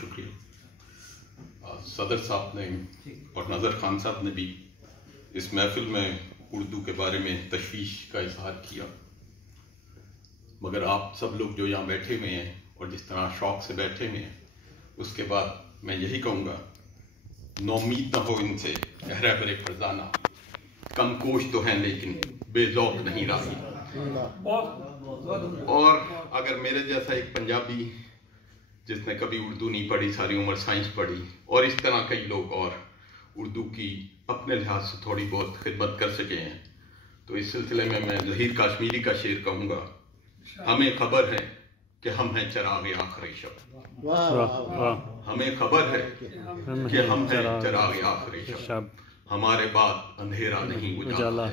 शुक्रिया। सदर साहब ने और नज़र खान साहब ने भी इस महफिल में उर्दू के बारे में तशवीश का इजहार किया, मगर आप सब लोग जो यहाँ बैठे हुए हैं और जिस तरह शौक से बैठे हुए हैं, उसके बाद मैं यही कहूँगा, नौमीद न हो इनसे रहबरे फरजाना, कम कोश तो हैं लेकिन बेजौक नहीं राही। और अगर मेरे जैसा एक पंजाबी जिसने कभी उर्दू नहीं पढ़ी, सारी उम्र साइंस पढ़ी, और इस तरह कई लोग और उर्दू की अपने लिहाज से थोड़ी बहुत खिदमत कर सके हैं, तो इस सिलसिले में मैं ज़हीर काश्मीरी का शेर कहूँगा। हमें खबर है कि हम हैं चराग़ आख़िरी शब, हमें खबर है कि हम हैं चराग़ आख़िरी शब, हमारे बाद अंधेरा नहीं उजाला।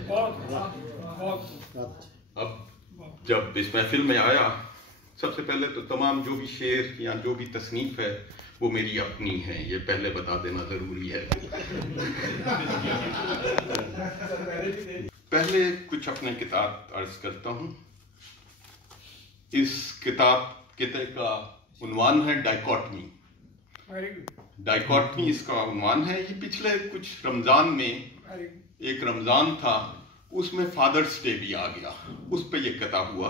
अब जब इस महफिल में आया, सबसे पहले तो तमाम जो भी शेर या जो भी तसनीफ है वो मेरी अपनी है, ये पहले बता देना ज़रूरी है। पहले कुछ अपने किताब अर्ज करता हूँ। इस किताब का उन्वान है डाइकोटमी। डाइकोटमी इसका उन्वान है। ये पिछले कुछ रमज़ान में एक रमज़ान था, उसमें फादर्स डे भी आ गया, उस पे ये कता हुआ।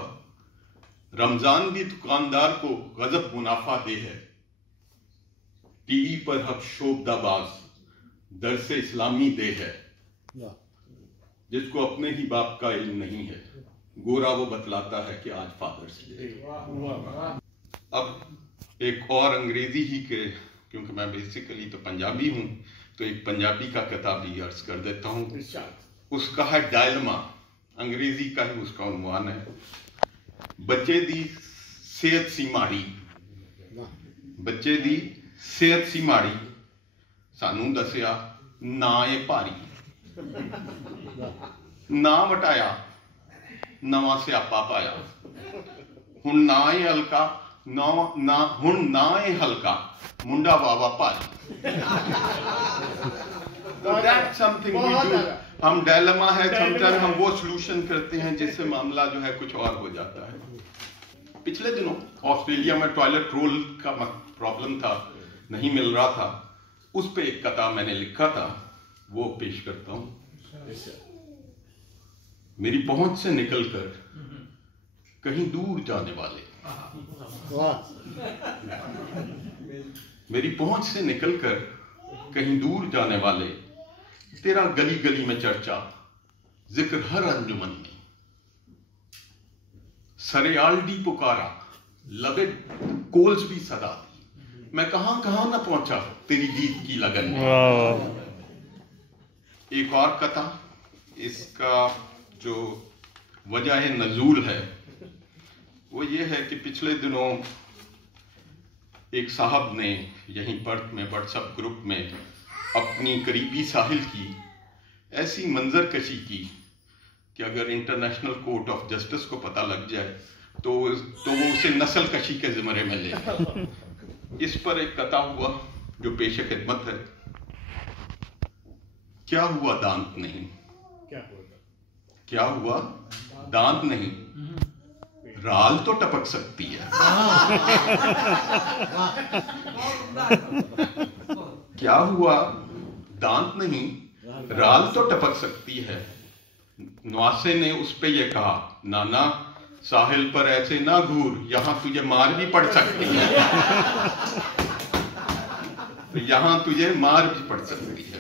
रमज़ान भी दुकानदार को गजब मुनाफा दे है, टीवी पर हक शोबदाबाज दरसे इस्लामी दे है, जिसको अपने ही बाप का इल्म नहीं है, गोरा वो बतलाता है कि आज फादर्स डे। अब एक और अंग्रेजी ही के, क्योंकि मैं बेसिकली तो पंजाबी हूँ, तो एक पंजाबी का किताब भी अर्ज कर देता हूँ। उसका है डायलमा, अंग्रेजी का ही उसका उन्वान है। बच्चे दी सेहत सी माड़ी, बच्चे दी सेहत सी माड़ी, सानू दसिया ना ए भारी, ना वटाया नवा स्यापा पाया, हुण ना ए हल्का हुण ना ए हल्का, मुंडा वावा भारी। That's something we do. हम डायलेमा है, समटाइम हम वो सॉल्यूशन करते हैं जिससे मामला जो है कुछ और हो जाता है। पिछले दिनों ऑस्ट्रेलिया में टॉयलेट रोल का प्रॉब्लम था, नहीं मिल रहा था, उस पे एक कथा मैंने लिखा था, वो पेश करता हूँ। मेरी पहुंच से निकलकर कहीं दूर जाने वाले, मेरी पहुंच से निकलकर कहीं दूर जाने वाले, तेरा गली गली में चर्चा, जिक्र हर अंजुमन में, सरेआल्डी पुकारा, लबे कोल्स भी सदा दी, मैं कहां कहां न पहुंचा तेरी गीत की लगन में। एक और कथा, इसका जो वजह नजूल है वो ये है कि पिछले दिनों एक साहब ने यहीं पर्थ में व्हाट्सएप ग्रुप में अपनी करीबी साहिल की ऐसी मंजर कशी की कि अगर इंटरनेशनल कोर्ट ऑफ जस्टिस को पता लग जाए तो वो उसे नस्ल कशी के ज़िम्मे में ले। इस पर एक कथा हुआ जो पेश खिदमत है। क्या हुआ दांत नहीं, क्या हुआ दांत नहीं, राल तो टपक सकती है। क्या हुआ दांत नहीं, राल तो टपक सकती है। नवासे ने उस पे ये कहा, नाना साहिल पर ऐसे ना घूर, यहां तुझे मार भी पड़ सकती है। यहां तुझे मार भी पड़ सकती है।